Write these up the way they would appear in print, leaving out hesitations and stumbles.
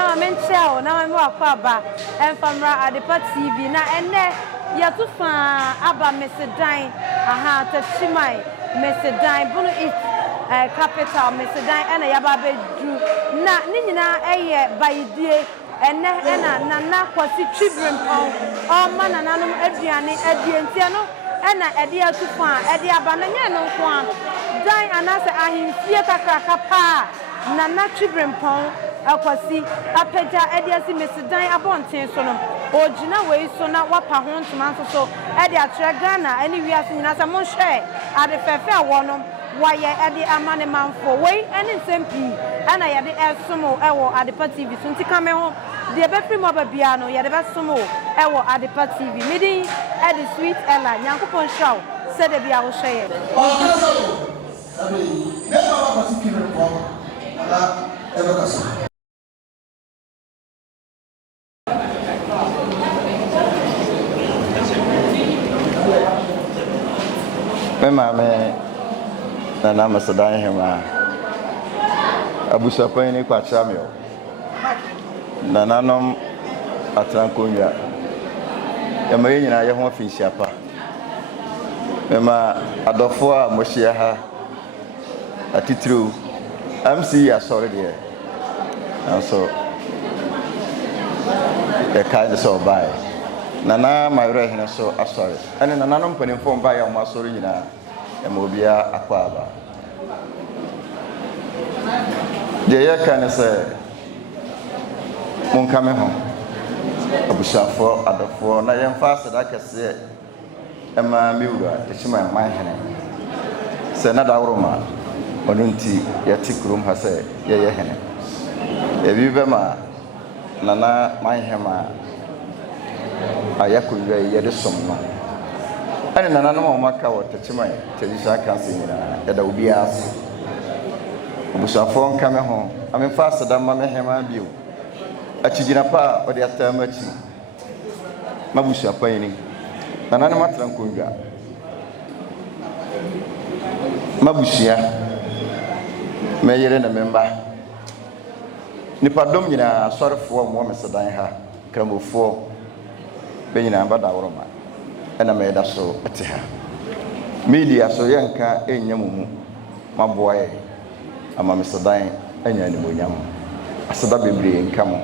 Tia menchel na me akwaba enfamra Adepa TV na enne yatufa aba mesedan aha Techiman mesedan Bono it capital mesedan ena yaba bedu na ni nyina eye bayidie enne ena na kwasi twibrenpon o manananum aduane adientia no ena ede atufa ede aba na nya no nko a dan anase ahimfie kakraka pa na twibrenpon akwasi apeja ede asi mesedan abonten so no ogina we so na wapa ho ntuma so ede atre Ghana ani wiase nyina sa mon hwe ade fefe awono waye ede amane manfo we ene nsempi ana yede esomo ewo Adepa TV so ntika me ho de be free mo babia no yede be somo ewo Adepa TV midi ede sweet ella nyankopon show se de bia wo hwe ye Mama na na masadan hema abusapan ni kwa chamio na nanom atrankonya yamaye nyina ye ho afinhyia pa mema adofo a mohia ha atitiro MC asori de so e kind so buy nana mayre hene so asori ene nana no mpanimfo mba ya mo asori nyina emobia akwaba de ya kan se mon kame ho abusafo adafo na yemfa asada kese ema miwura Techiman man hene se na dawroma onunti yatikrum ha se ye hene ebi bema nana man hema ayakunwa yede somno ani nana no maka wo Techiman telisa kanse nyina yada obi as obusafo nkame ho amemfa asada ma mehema bio achigina pa odi atamachi mabusafo ni nana no matrankonwa mabusia meyere na memba nipa dom nyina asorefo mo mesedan ha kramofo be nyina bada woroma ena meda so ate ha media so yenka enyamumu maboaye ama mesedan anya ni monyam asada bebre nkam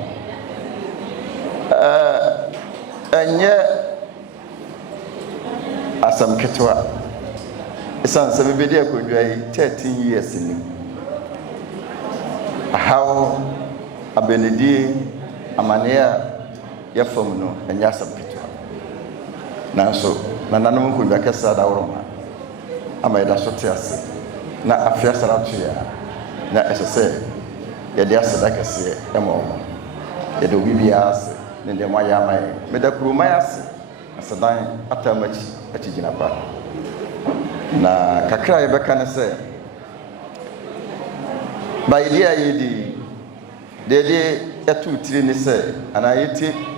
anye asam ketwa isan se bebedi akodwa 13 years ni how abenedi amania yafom no anya asam ketwa nanso nananom kodwa kesa da woroma ama eda so tiase na afia saratu ya na esese yede asada kese emo yede obibia ase ne de moya mai meda kuruma ase asadan atamachi achigina pa na kakra yebeka ne se ba idea yedi de etu tiri ne se ana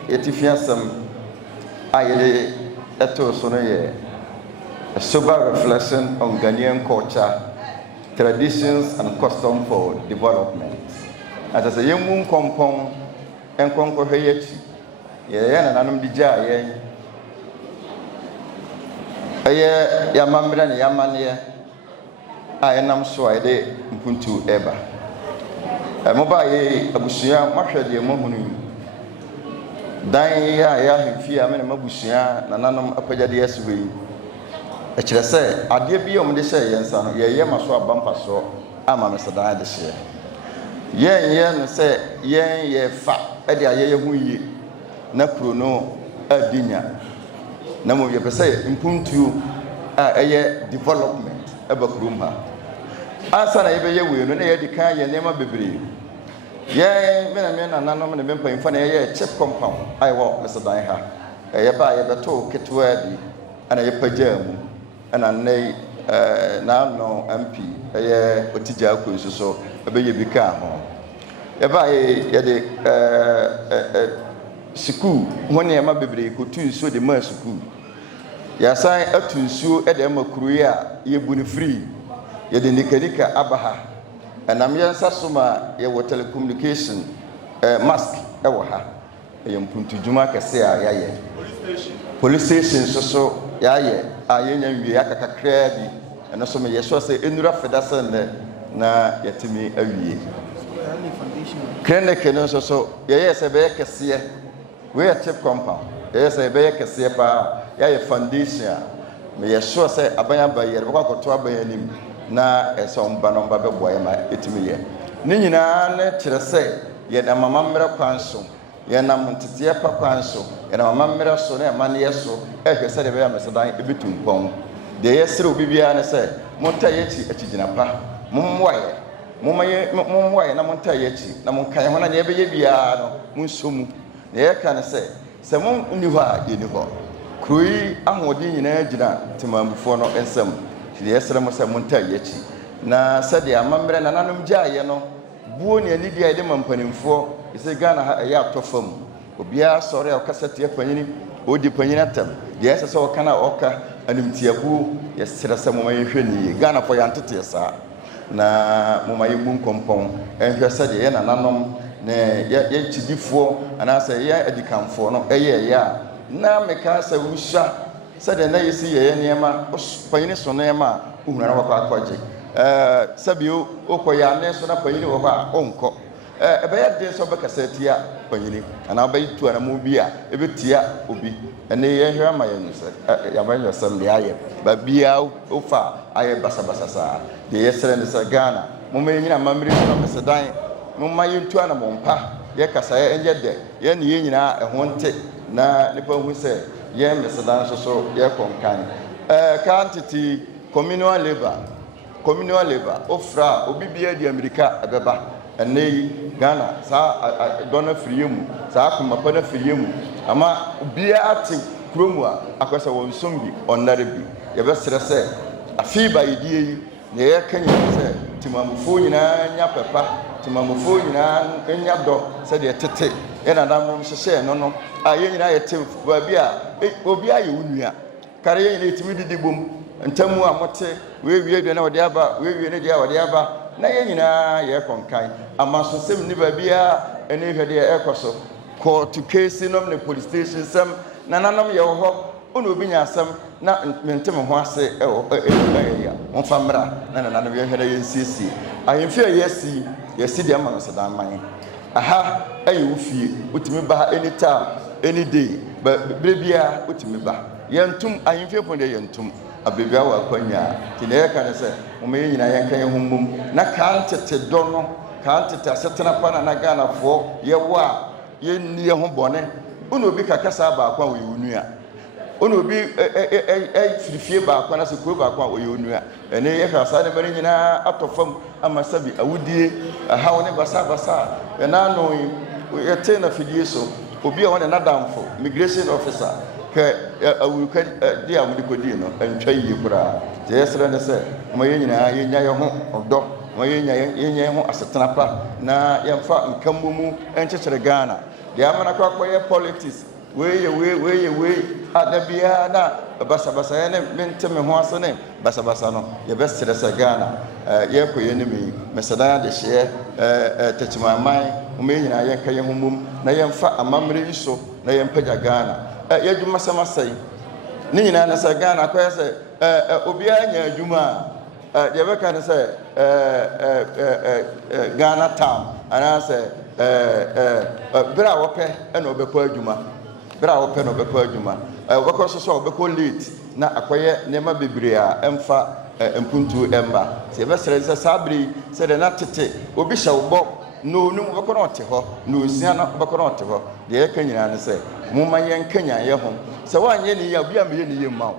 yeti fiasam ayede eto so no ye a sober reflection on Ghanaian culture, traditions and custom for development. As I say, young compong and conquer hayeti, and anum dija ye yamambran yamania. I am so I de Mpuntu Eba. A mobile Abusia, Marshal de Momunu. Dying ya himfia, I mean Mabusia, Nanam Apajadi Esway. A chese, I dear be on the say, and son, ye maso bumper so, ama Mr. this year. Ye say, ye fat, Edia ye hui, Napruno, a dinner. Namo ye say, Mpuntu, a development, a bakruma. Answer every year, we know the kind your name of baby. Yea, men and none of them in funny a chip compound. I walk, Mr. Dinha. A buy a bateau, Ketwadi, and a pajam, and a nay, now no MP, a Otija so a baby become home. A buy a school, one year my baby could too so the mercy school. Yasai up to sue at Emma Korea, ye bunny free, ye the Nikanika Abaha. And I'm young Sasuma, your telecommunication, mask ewo ha mpuntu dwuma kese a yaye police station so yaye a yenya wie akakakra bi eno so me yeso se enura fedasa na yatimi awie clinic no so yeye se be kese we a chip compound yeye se be kese pa yaye foundation me yeso se abanya ba yere bako akoto abanya nim na eso mba no mba be boye ma etimi ye ni nyina ne kire se ye na mama mmere kwanso ye na mtetie pa kwanso ye na mama mmere so na ma ne yeso ehwese de be ya mesedan ebitum pon de yesere obibia ne se monta ye chi achigina pa momwaye momwaye na monta ye chi na monkan ho na ye be ye bia no monsomu ne ye ka ne se mon ni ho a ye ni ho kroi ahodi nyina agina timambufo no ensam de yesere mo se monta ye chi na se de amamre na nanom jaaye no buo ne ani dia de mampanimfo ise Ghana ha ya atofam obia sore o kasete apanyini odi panyina tam de ese se o kana oka animtiabu yesere se mo mayehwe ni Ghana fo yantete sa na mo mayebu nkompon ehwe se de ye na nanom ne ye chidifo ana se ye adikamfo no eye ya na meka se wusha se de na yesi ye niema panyini so niema uhunara wakọ akọje sabio okoya ne so na panyini wo ba onko ebe ya de so be kasetia panyini ana ba yitu ana mu bia ebetia obi ene ye hwa ma ye nse ya ba yo sam de aye ba bia ofa aye basabasa sa de yesere ne sa Ghana mo ma nyina mamri no mesedan mo ma yitu ana mo mpa ye kasa ye enje de ye ne ye nyina ehonte na nipa hu se ye mesedan so ye konkan quantity communal labor ofra obibia di America abeba ene Ghana sa dona friemu sa akoma na friemu ama bia ati kromu a akwasa wonsombi onare bi ye be sere se afiba yidie yi ne ye kanya se timamfo nyina nya pepa timamfo nyina nya do se de tete ye na dam hye no aye nyina ye tem ba bia obi aye wunua kare ye nyina etimi didibom ntamu amote we de na wode aba we ne dia wode aba na ye nyina ye konkan amaso sem ni ba bia ene hwede e koso court case nom ne police station sem na nanom ye ho ono obi nya asem na mentem ho ase e ya on famra na nanom ye hwede ye nsisi ahemfi yesi de ama no sedan man aha ayi wo fie utimi ba anytime any day ba brebia utimi ba yentum ahemfi pon de yentum abebia wa kwanya tine ka ne se mo me nyina yen kan hummum na kan tete do no kan tete asetena pa na Ghana fo ye wa ye ni ho bone ono bi kakasa ba kwa wo yunua ono bi firifie ba kwa na se ko ba kwa wo yunua ene ye ka sa ne bari nyina atofam amasabi awudie hawo ne basa na no ye te na fidie so obi a wona nadamfo immigration officer ke awuka dia mu dikodi no antwa yi kura je yesere ne se mo ye nyina ye nya ye ho odo mo ye nya ho asetena pa na ye mfa nkammumu enchechere Ghana de amana kwa ye politics we adabia na basa ye ne menteme ho asene basa no ye besere se Ghana ye koye ne mi mesada de hye Techiman mo ye nyina ye kaye homum na ye mfa amamre iso na ye mpaja Ghana ye dwuma samasai ni nyina na sa Ghana kwa se obi anya adwuma de be kan se Ghana town ana se bra wope na obekọ adwuma obekọ so obekọ late na akoye nema bebre a emfa mpuntu emba se be sere se sabri se de na tete obi hye wo no num obekọ na ote ho no osia na obekọ na ote ho de ye kanyina ne se mumma yen kanya ye ho se wanye ni ya bia me ye ni ye ma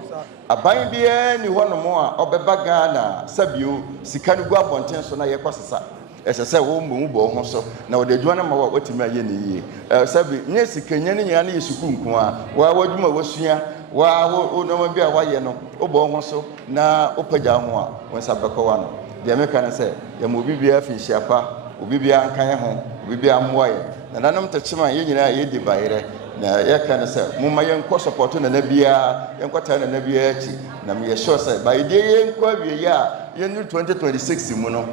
aban bia ni ho no mo a obeba Ghana sabio sika no gu abonten so na ye kwasesa esese wo mbu bo ho so na wo de adwuma ma wo otimi aye ni ye sabi nye sikanya ni nya na yesuku nko a wa wadwuma wasua wa wo no ma bia wa ye no obo ho so na opaja ho a won sabekọ wa no de me kan se ya mo bibia fi hyiapa obibia nkan ho obibia moye na nanom Techiman ye nyina ye di bayre na ye kan se mumma ye nko support na bia ye nkota na bia achi na me ye sure say by de ye nko awie ya ye 2026 mu no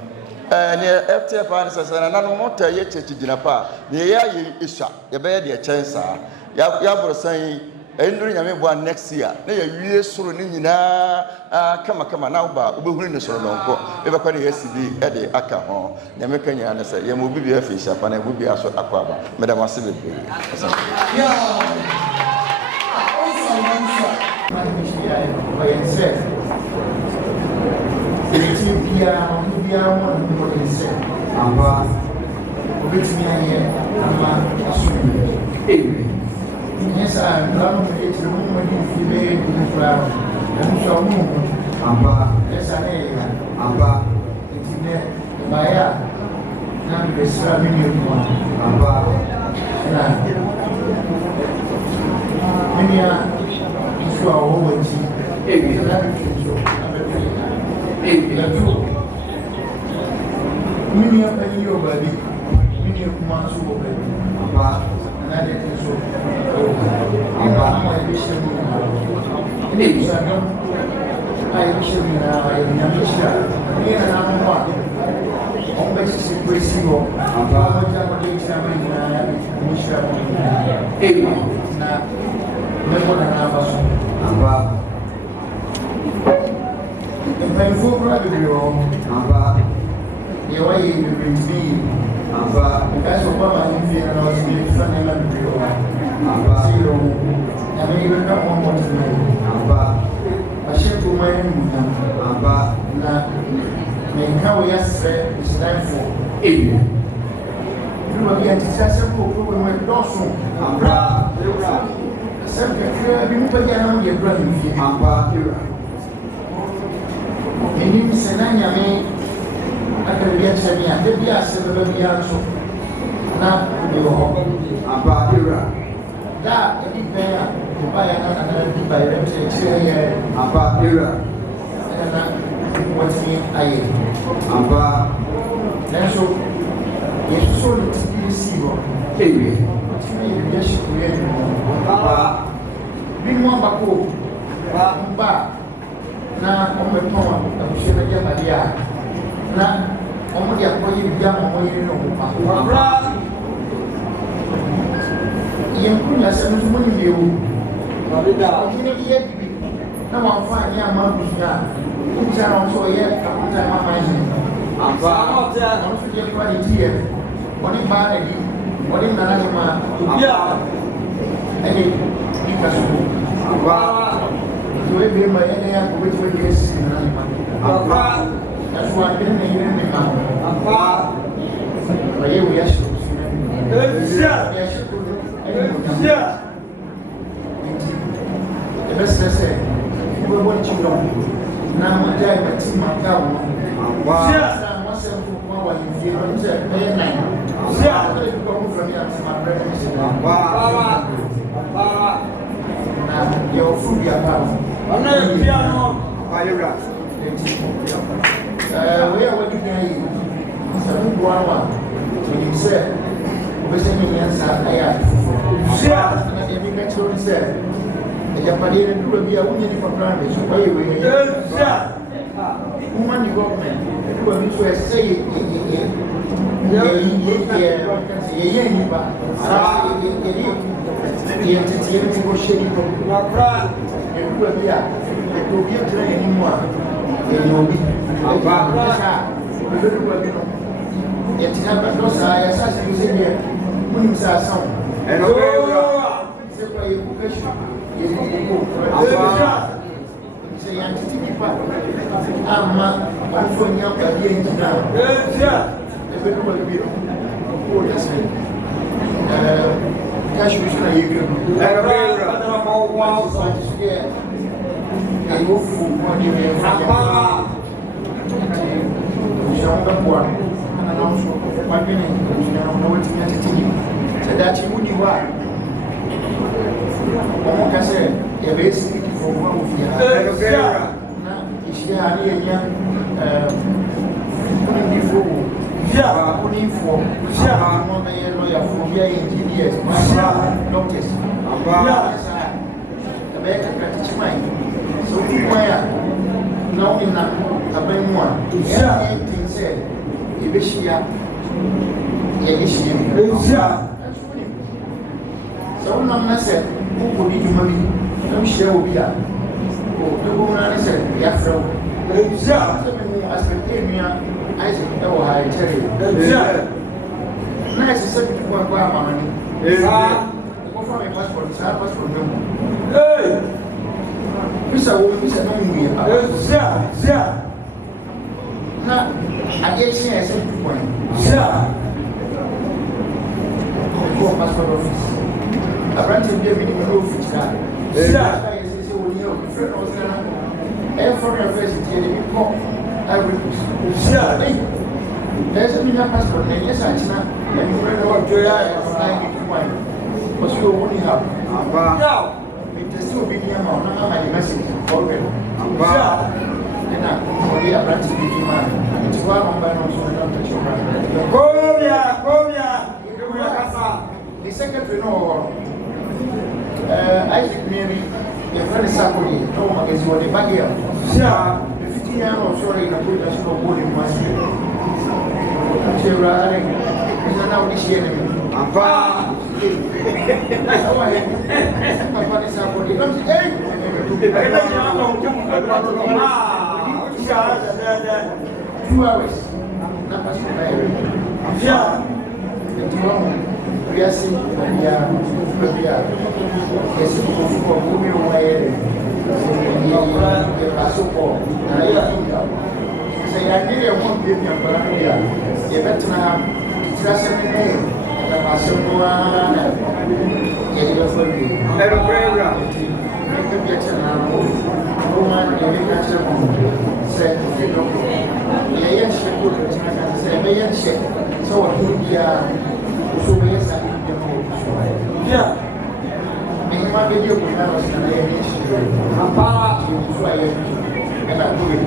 near FTF answers and another motor yet to Jinapa. The year Isha, the bed, your chance. Yabro saying, Endring I one next year. They are years soon in come now, but we will so long. Ever quite SCD at the Akahon, the American answer, you will be a fish up and it will be also Aquaba. Madame Wassibi. Yes, I'm not going to remove the female in the crowd. I'm so moved. Yes, I am. It's in there. Maya. Now the serving you one. Many are so over many are paying your baby. Many of Kumasi will pay. And I did so. I wish you now. I wish you now. On basis of praising you. I'm going to examine now. Never have us. And then for private, the way you bring me. That's what I'm feeling. I was being funny and real. I mean, you don't want what to know. I should go my room. Now, how yesterday is time for 8. You will be anticipated for my dorsal. Secretary, you put down your brother. Meaning, Senania, I can get Senia, the Bias, the Biaso. Now, you are that, the bear, to buy another by them, about era. And what's me, I and so, yes, so to see what you just create. Been one back. Now, on the phone, I'm sure I get my dear. Now, only a boy you young or you know. You as a woman, you now I'm fine, young man, which are also yet a time of my hand. I'm also get quality here. What in Barney, what in Nanama, you will be my enemy, which will get seen. That's why I didn't hear the man. But here we are. The best I say, you will want you know. Now, my dad, my team, my cow. Myself, what you feel, I'm saying, from my brothers. Now, your food, your power. I'm not piano. Are you right? We are working here. Some one. When you say, we say, yes, I have. And if you get to say, the Japanese will be a woman for private. So, why you woman, you government, you will be to say, that you would want. One can say, you're basically for one of you. If you are here, putting for engineers, doctors. Techiman. So, now in a brain one, everything said, yɛbɛhyia yɛhyia mu sɛ wonam na sɛ wokɔdi dwuma bi na wohyia wɔ bi a wobɛbom na ne sɛ yɛafrɛ wo sɛ mehu aspɛte nnua Isaac ɛwɔ ha ɛkyɛre na ɛsɛ sɛ bitu kwan kɔ amamane wɔfa me passport saa passport no mu bisa wo bisa no nwuiɛ na adeɛ hyɛ ɛsɛ bitu kwan kɔ passport office aberante bi a menim no ɔfikyira yɛsɛ wɔni a ɔfrɛ no ɔsɛ no ɛyɛ foreign affairs ntiɛ de bi kɔ Ivory Coast there's a new passport and yes I china and you read about joy flying into wine because you only have it is still being amount now my message already and only a branch of Techiman it's one on by no so not Techiman the secretary no Isaac Mary your friend Sakuri no magazine or the bag here I'm sorry na put us no good in my spirit. Children, is now this year. I'm fine. Papa is up for the 2 hours. Not much for we are seeing yes, for moving away. Say I need a one baby and Baradia. You better have just a name. The Passover never program. Make a better now. Woman, you make a said, yes, she could say, yes, so he so yes, I yeah. My video will have us and I and I do it.